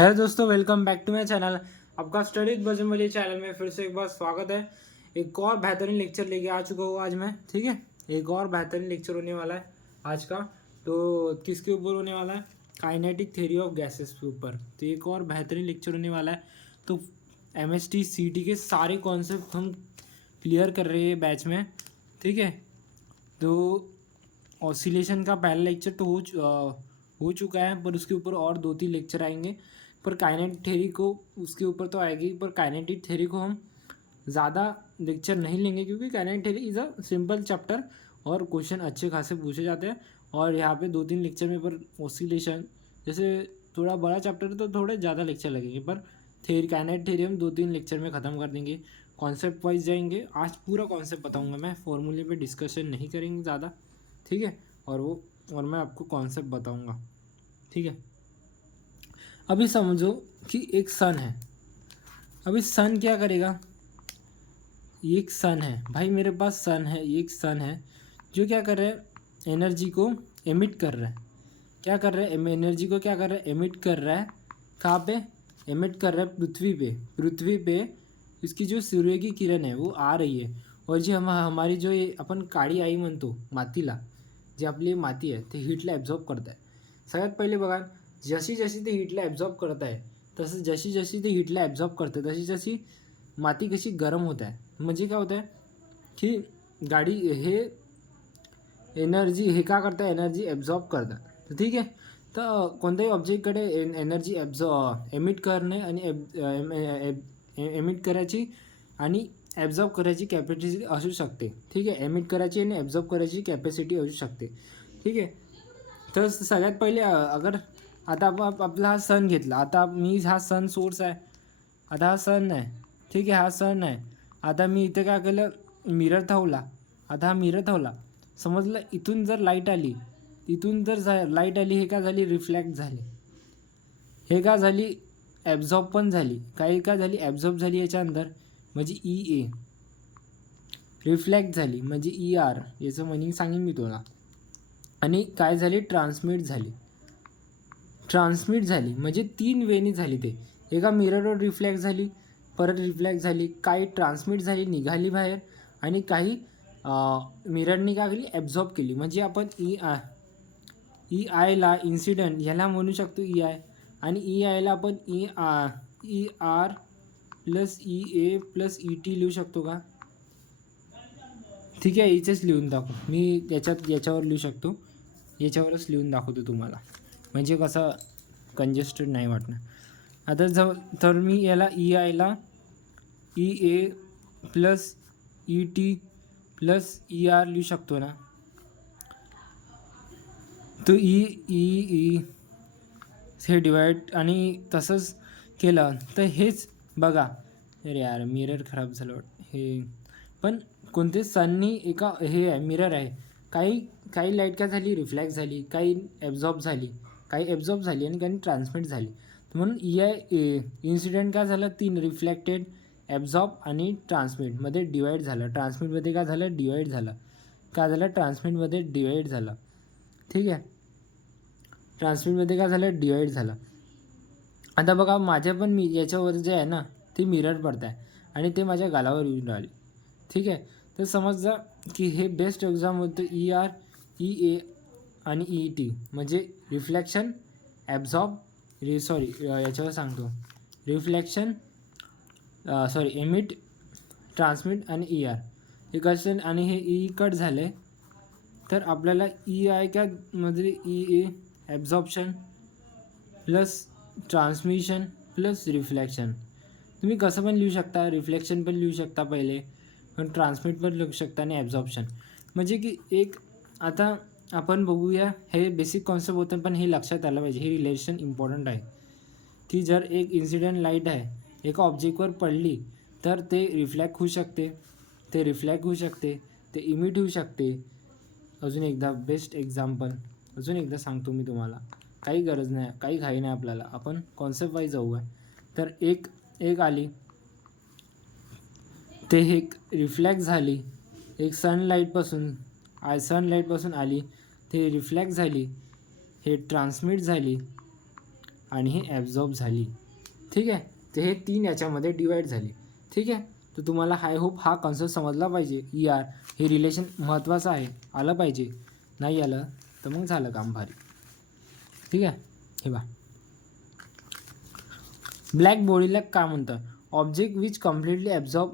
Hello दोस्तों, welcome back to my channel. आपका study with Bajrang channel में फिर से एक बार स्वागत है। एक और बेहतरीन लेक्चर लेके आ चुका हूँ आज मैं। ठीक है, एक और बेहतरीन लेक्चर होने वाला है आज का। तो किसके ऊपर होने वाला है? काइनेटिक थ्योरी ऑफ गैसेस के ऊपर। तो एक और बेहतरीन लेक्चर होने वाला है। तो MST CT के सारे कॉन्सेप्ट हम क्लियर कर रहे हैं बैच में। ठीक है, तो ऑसिलेशन का पहला लेक्चर तो हो चुका है, पर उसके ऊपर और 2-3 लेक्चर आएंगे। पर काइनेटिक थ्योरी को उसके ऊपर तो आएगी, पर काइनेटिक थ्योरी को हम ज़्यादा लेक्चर नहीं लेंगे, क्योंकि kinetic theory is a simple chapter और क्वेश्चन अच्छे खासे पूछे जाते हैं। और यहाँ पे 2-3 लेक्चर में पर ऑसिलेशन जैसे थोड़ा बड़ा चैप्टर है तो थोड़े ज़्यादा लेक्चर लगेंगे, पर थ्योरी काइनेटिक थ्योरी हम 2-3 लेक्चर में ख़त्म कर देंगे। कॉन्सेप्ट वाइज जाएंगे। आज पूरा कॉन्सेप्ट बताऊँगा मैं, फॉर्मूले पे डिस्कशन नहीं करेंगे ज़्यादा। ठीक है, और मैं आपको कॉन्सेप्ट बताऊँगा। ठीक है, अभी समझो कि एक सन है। अभी सन क्या करेगा? एक सन है भाई, मेरे पास सन है, एक सन है जो क्या कर रहा है? एनर्जी को एमिट कर रहा है। क्या कर रहा है? एनर्जी को क्या कर रहा है? एमिट कर रहा है। कहाँ पे एमिट कर रहा है? पृथ्वी पे। पृथ्वी पे इसकी जो सूर्य की किरण है वो आ रही है, और जी हमारी जो ये आपण काळी आई म्हणतो मातीला, जे आपली माती आहे ते हीटला ॲब्झॉर्ब करत आहे. सगळ्यात पहिले बघा, जशी जशी ते हीटला ॲब्झॉर्ब करत आहे, तसं जशी जशी ते हीटला ॲब्झॉर्ब करते तशी जशी माती कशी गरम होत आहे. म्हणजे काय होत आहे की गाडी हे एनर्जी हे का करतं? एनर्जी ॲब्झॉर्ब करतं. ठीक आहे, तर कोणत्याही ऑब्जेक्टकडे एनर्जी एमिट करणे आणि एमिट करायची आणि ॲब्झॉर्ब करायची कॅपॅसिटी असू शकते. ठीक आहे, एमिट करायची आणि ॲब्झॉर्ब करायची कॅपॅसिटी असू शकते. ठीक आहे, तर सगळ्यात पहिले अगर आता आपला हा सन घेतला. आता मी हा सन सोर्स आहे. आता हा सन आहे. ठीक आहे, हा सन आहे. आता मी इथे काय केलं? मिरर ठेवला. आता हा मिरर ठेवला, समजलं. इथून जर लाईट आली, इथून जर लाईट आली, हे काय झाली? रिफ्लॅक्ट झाली. हे का झाली? ॲब्झॉर्ब पण झाली. काही का झाली? ॲब्झॉर्ब झाली याच्या अंदर, म्हणजे EA. रिफ्लॅक्ट झाली म्हणजे ER. याचं मिनिंग सांगेन मी तुला. आणि काय झाली? ट्रान्समिट झाली. ट्रान्समिट झाली म्हणजे 3 वेनी झाली. ते एका मिररवर रिफ्लॅक्ट झाली, परत रिफ्लॅक्ट झाली, काही ट्रान्समिट झाली, निघाली बाहेर, आणि काही मिररनी काय केली? ॲब्झॉर्ब केली. म्हणजे आपण EIला इन्सिडंट ह्याला म्हणू शकतो EI, आणि EIला आपण ER plus EA plus ET लिहू शकतो का? ठीक आहे, इथेच लिहून दाखव. मी याच्यावर लिहू शकतो. याच्यावरच लिहून दाखवतो तुम्हाला, म्हणजे कसं कंजेस्टेड नाही वाटणार. आता तर मी याला EIला EA plus ET plus ER लिहू शकतो ना. तो ई हे डिवाईड आणि तसंच केलं तर हेच बघा. अरे यार, मिरर खराब झालं वाटतं हे. पण कोणते सननी एका हे आहे, मिरर आहे. काही काही लाईट काय झाली? रिफ्लॅक्ट झाली, काही ॲब्झॉर्ब झाली, काही ॲब्झॉर्ब झाली, आणि काही ट्रान्समिट झाली. म्हणून इन्सिडेंट काय झालं? 3 रिफ्लेक्टेड, ॲब्झॉर्ब आणि ट्रान्समिटमध्ये डिवाईड झालं. ट्रान्समिटमध्ये काय झालं? डिवाईड झालं. काय झालं? ट्रान्समिटमध्ये डिवाईड झालं. ठीक आहे, ट्रान्समिटमध्ये काय झालं? डिवाईड झालं. आता बघा, माझ्या पण मी याच्यावर जे आहे ना, ते मिरर पडत आहे आणि ते माझ्या गालावर येऊन राहिले. ठीक आहे, तर समजा की हे बेस्ट एक्झाम होतं ER, EA आणि ET, म्हणजे रिफ्लेक्शन, ॲब्झॉर्ब, याच्यावर सांगतो. रिफ्लेक्शन, एमिट, ट्रान्समिट आणि ER हे कसं. आणि हे E कट झाले, तर आपल्याला EI काय म्हणजे EA absorption plus transmission plus reflection. तुम्ही कसं पण लिहू शकता. रिफ्लेक्शन पण लिहू शकता पहिले, पण ट्रान्समिट पण लिहू शकता, आणि ॲब्झॉर्प्शन. म्हणजे की एक आता आपण बघूया. हे बेसिक कॉन्सेप्ट होतं, पण हे लक्षात आलं पाहिजे. हे रिलेशन इम्पॉर्टंट आहे, की जर एक इन्सिडेंट लाईट आहे एका ऑब्जेक्टवर पडली, तर ते रिफ्लॅक्ट होऊ शकते, ते रिफ्लॅक्ट होऊ शकते, ते इमिट होऊ शकते. अजून एकदा बेस्ट एक्झाम्पल अजून एकदा सांगतो मी तुम्हाला. काही गरज नाही, काही घाई नाही आपल्याला. आपण कॉन्सेप्ट वाईज जाऊया. तर एक आली, ते एक रिफ्लॅक्ट झाली. एक सनलाईटपासून आली, ते रिफ्लॅक्ट झाली, हे ट्रान्समिट झाली, आणि हे ॲब्झॉर्ब झाली. ठीक आहे, तर हे 3 याच्यामध्ये डिवाईड झाले. ठीक आहे, तर तुम्हाला आय होप हा कॉन्सेप्ट समजला पाहिजे. हे रिलेशन महत्त्वाचं आहे, आलं पाहिजे. नाही आलं तर मग झालं काम भारी. ठीक आहे, हे बघा ब्लॅक बॉडीला काय म्हणतं, object which completely absorb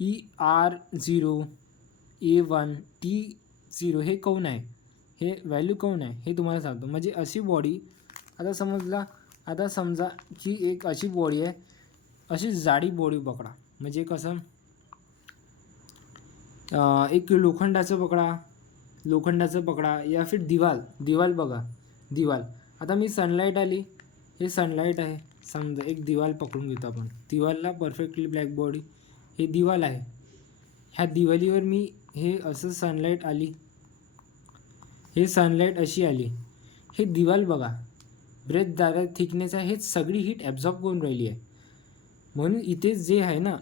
ER0 A1 T0 हे कोण आहे, हे व्हॅल्यू कोण आहे हे तुम्हाला सांगतो. म्हणजे अशी बॉडी आता समजा की एक अशी बॉडी आहे, अशी जाडी बॉडी पकडा. म्हणजे कसं एक लोखंडाचं पकडा या फिर दिवाल बघा. आता मी सनलाईट आली, हे सनलाईट आहे समजा, एक दिवाल पकडून घेतो आपण. दिवालला परफेक्टली ब्लॅक बॉडी, हे दिवाल आहे. ह्या दिवालीवर मी हे असं सनलाईट आली, हे सनलाईट अशी आली, हे दिवाल बघा ब्रेथ दारा थिकनेस आहे, हे सगळी हीट ॲब्झॉर्ब करून राहिली आहे. म्हणून इथे जे आहे ना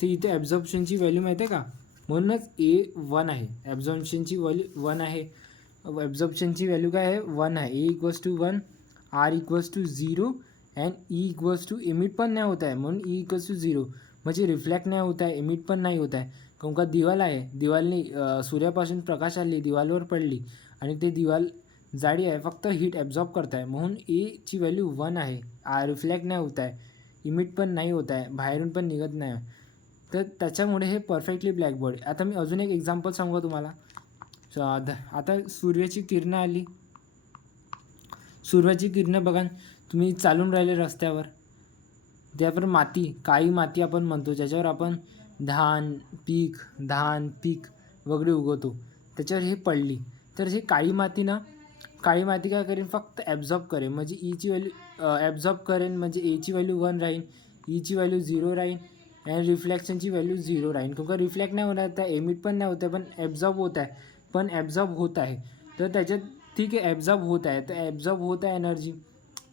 ते इथे ॲब्झॉर्प्शनची व्हॅल्यू माहीत आहे का, म्हणूनच A1 आहे. ॲब्झॉर्प्शनची व्हॅल्यू 1 आहे. ॲब्झॉर्प्शनची व्हॅल्यू काय आहे, 1 आहे. A=1, R=0 and E= emit पण नाही होत आहे, म्हणून E=0. म्हणजे रिफ्लेक्ट नाही होत आहे, एमिट पण नाही होत आहे. काहून का दिवाल आहे, दिवालने सूर्यापासून प्रकाश आली, दिवालवर पडली आणि ते दिवाल जाडी आहे, फक्त हीट ॲब्झॉर्ब करत आहे. म्हणून ची व्हॅल्यू 1 आहे. रिफ्लेक्ट नाही होत आहे, इमिट पण नाही होत आहे, बाहेरून पण निघत नाही. तर त्याच्यामुळे हे परफेक्टली ब्लॅक बॉडी. आता मी अजून एक एक्झाम्पल सांगू तुम्हाला. आता सूर्याची किरणं आली, सूर्याची किरणं बघा, तुम्ही चालून राहिले रस्त्यावर, त्यावर काळी माती आपण म्हणतो, ज्याच्यावर आपण धान पीक वगैरे उगवतो, त्याच्यावर हे पडली तर हे काळी माती काय करेन, फक्त ॲब्झॉर्ब करेन. म्हणजे ईची व्हॅल्यू ॲब्झॉर्ब करेन, म्हणजे एची व्हॅल्यू 1 राहीन, ईची व्हॅल्यू 0 राहीन आणि रिफ्लेक्शनची व्हॅल्यू 0 राहीन. किंवा रिफ्लेक्ट नाही होणार, तर एमिट पण नाही होत आहे, पण ॲब्झॉर्ब होत आहे. तर त्याच्यात ठीक आहे, ॲब्झॉर्ब होत आहे, तर ॲब्झॉर्ब होत आहे एनर्जी,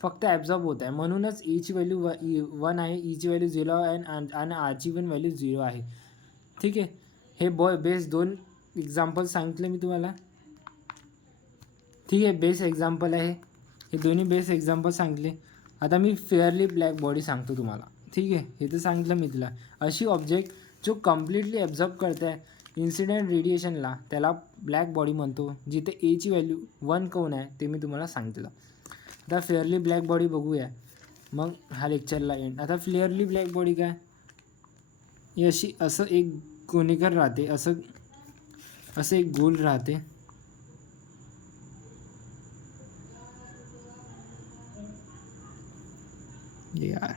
फक्त ॲब्झॉर्ब होत आहे. म्हणूनच ईची व्हॅल्यू 1 आहे, ईची व्हॅल्यू 0 आहे आणि आरची पण व्हॅल्यू 0 आहे. ठीक आहे, हे बेस 2 एक्झाम्पल सांगितले मी तुम्हाला. ठीक आहे, बेस एक्झाम्पल आहे हे, दोन्ही बेस एक्झाम्पल सांगितले. आता मी फेअरली ब्लॅक बॉडी सांगतो तुम्हाला. ठीक आहे, हे तर सांगितलं मी तुला. अशी ऑब्जेक्ट जो कम्प्लिटली ॲब्झॉर्ब करत आहे इन्सिडेंट रेडिएशनला, त्याला ब्लॅक बॉडी म्हणतो. जिथे एची व्हॅल्यू 1 कोण आहे ते मी तुम्हाला सांगितलं. आता फेअरली ब्लॅक बॉडी बघूया, मग हा लेक्चरला एंड. आता फेअरली ब्लॅक बॉडी काय, ही असं एक कोनिकर राहते, असं एक गोल राहते. यार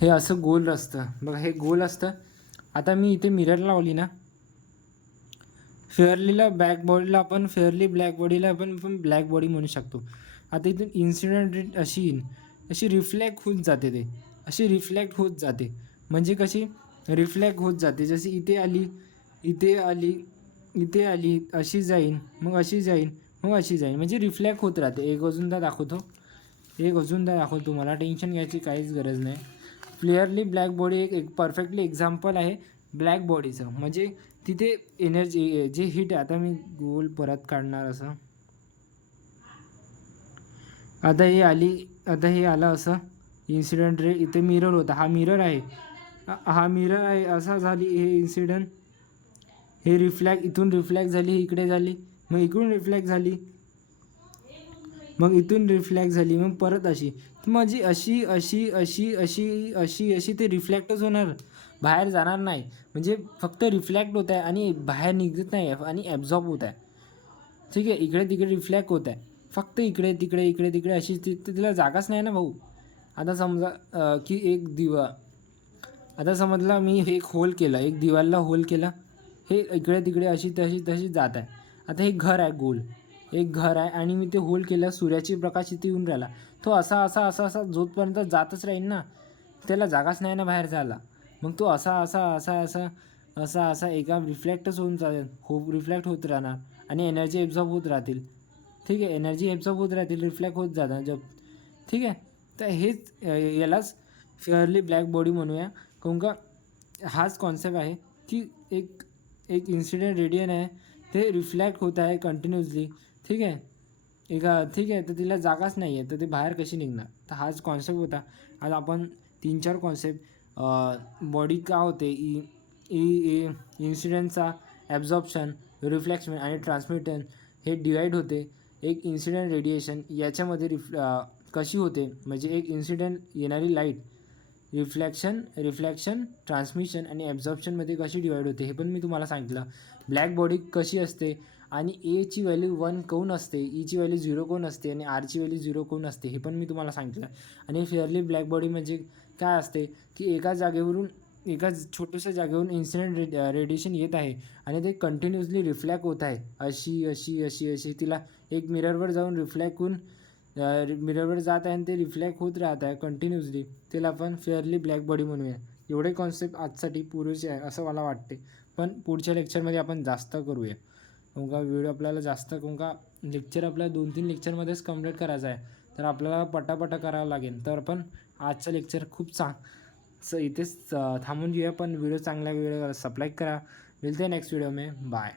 हे असं गोल असतं बघा, हे गोल असतं. आता मी इथे मिरर लावली ना, फेअरली ब्लॅक बॉडीला आपण ब्लॅक बॉडी म्हणू शकतो. आता इथून इन्सिडेंट रेट अशी येईल, अशी रिफ्लेक्ट होत जाते, अशी रिफ्लेक्ट होत जाते. म्हणजे कशी रिफ्लेक्ट होत जाते, जशी इथे आली अशी जाईन, मग अशी जाईन, म्हणजे रिफ्लेक्ट होत राहते. एक अजूनदा दाखवतो तुम्हाला, टेन्शन घ्यायची काहीच गरज नाही. क्लिअरली ब्लॅक बॉडी एक परफेक्टली एक्झाम्पल आहे ब्लॅक बॉडीचं. म्हणजे तिथे एनर्जी जे हीट आहे, आता मी गोल परत काढणार असं. आता हे आलं असं इन्सिडेंट रे, इथे मिरर होता, हा मिरर आहे, असा झाली हे इन्सिडेंट, हे इथून रिफ्लेक्ट झाली, इकडे झाली, मग इकडून रिफ्लेक्ट झाली, मग इथून रिफ्लेक्ट झाली, मग परत अशी. म्हणजे अशी ते रिफ्लेक्टच होणार, बाहेर जाणार नाही. म्हणजे फक्त रिफ्लेक्ट होत आहे आणि बाहेर निघत नाही आणि ॲब्झॉर्ब होत आहे. ठीक आहे, इकडे तिकडे रिफ्लेक्ट होत आहे, फक्त इकडे तिकडे अशी. तिला जागाच नाही ना भाऊ. आता समजा की एक दिवा, आता समजला मी एक होल केला, एक दिवालला होल केला, हे इकडे तिकडे अशी तशी जात आहे. आता हे घर आहे, गोल एक घर आहे आणि मी ते होल केलं, सूर्याची प्रकाश इथे येऊन राहिला, तो असा जोपर्यंत जातच राहील ना, त्याला जागाच नाही ना बाहेर जायला. मग तो असा एका रिफ्लेक्टच होऊन जाईल, रिफ्लेक्ट होत राहणार आणि एनर्जी ॲब्झॉर्ब होत राहतील. ठीक आहे, रिफ्लेक्ट होत जातात जब. ठीक आहे, तर हेच यालाच फेअरली ब्लॅक बॉडी म्हणूया, काहून का हाच कॉन्सेप्ट आहे की एक एक इन्सिडेंट रेडियन आहे, ते रिफ्लॅक्ट होत आहे कंटिन्युअसली. ठीक आहे, ठीक आहे, तर तिला जागाच नाही आहे, तर ते बाहेर कशी निघणार. तर हाच कॉन्सेप्ट होता. आज आपण 3-4 कॉन्सेप्ट बॉडी का होते, इन्सिडेंटचा ॲब्झॉर्प्शन, रिफ्लेक्शन आणि ट्रान्समिटन हे डिवाईड होते. एक इन्सिडेंट रेडिएशन याच्यामध्ये कशी होते, म्हणजे एक इन्सिडेंट येणारी लाईट रिफ्लॅक्शन, ट्रान्समिशन आणि ॲब्झॉर्प्शनमध्ये कशी डिवाईड होते हे पण मी तुम्हाला सांगितलं. ब्लॅक बॉडी कशी असते आणि एची व्हॅल्यू 1 काऊन असते, ईची व्हॅल्यू 0 काऊन असते आणि आरची व्हॅल्यू 0 काऊन असते हे पण मी तुम्हाला सांगितलं. आणि फेअरली ब्लॅक बॉडी म्हणजे काय असते की एका छोट्याशा जागेवरून इन्सिडेंट रेडिएशन येत आहे आणि ते कंटिन्युअसली रिफ्लॅक्ट होत आहे, अशी तिला एक मिररवर जाऊन रिफ्लॅक्ट होऊन मिररवर जात आहे आणि ते रिफ्लॅक्ट होत राहत आहे कंटिन्युअसली. त्याला आपण फेअरली ब्लॅक बॉडी म्हणूया. एवढे कॉन्सेप्ट आजसाठी पुरेसे आहे असं मला वाटते, पण पुढच्या लेक्चरमध्ये आपण जास्त करूया. का व्हिडिओ आपल्याला जास्त लेक्चर आपल्याला 2-3 लेक्चरमध्येच कंप्लीट करायचं आहे, तर आपल्याला पटापटा करावं लागेल. तर आपण आजचं लेक्चर खूप इथेच थांबून घेऊया. पण व्हिडिओ चांगला व्हिडिओ सबस्क्राईब करा. मिळते नेक्स्ट व्हिडिओ में. बाय.